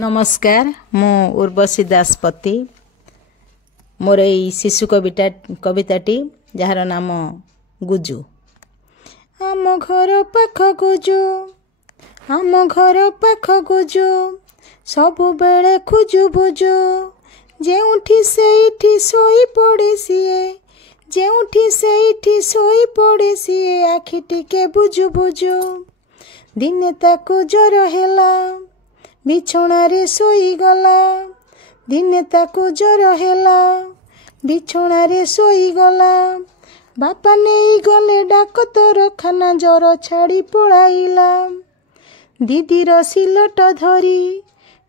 नमस्कार मु उर्वशी दासपति मोर यही शिशु कविताटी जार नाम गुजु। आम घर पाख गुजु आम घर पाख गुजु सबु बेले खुजु बुजु जेउठी सेठी सोई पड़े सीए जेउठी सेठी सोई पड़े सीए आखि टिके बुजु बुजु दिने ताकू जर हेला बिछोना रे सोई गला दिने ताकू जर हेला बिछोना रे सोई गला बापा नहीं गले डाक्तर खाना जर छाड़ी पलाइला दीदीर सिलट धरी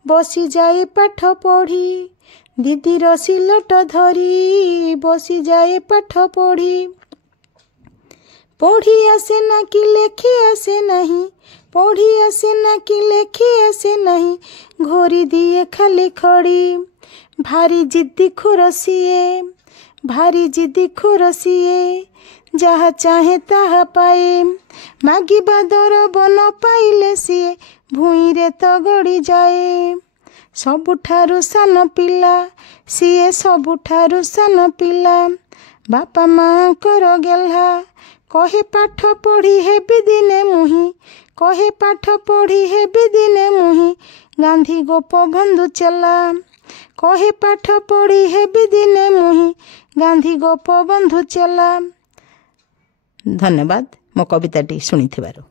बसी जाए पाठ पढ़ी दीदीर सिलट धरी बसी जाए पाठ पढ़ी पढ़ी आसे ना कि लेखी आसे नहीं पढ़ी आसे ना कि लेखी आसे नहीं घोरी दिए खाली खड़ी भारी जिद्दी खुरसिए भारी जिद्दी खुरसिए जहाँ चाहे ताहा पाए मागी बादर बन पाइले सिए भूई रे तो गड़ी जाए सबुठारु सान पिला सिए सबुठारु सान पिला बापा माँ कर गेल्हा कहे पाठ पढ़ी हेबी दिने मुही कहे पाठ पढ़ी हेबी दिने मुही गांधी गोपबंधु चला कहे पाठ पढ़ी हेबी दिने मुही गांधी गोपबंधु चला। धन्यवाद मो कविताटी शुणिथिबारु।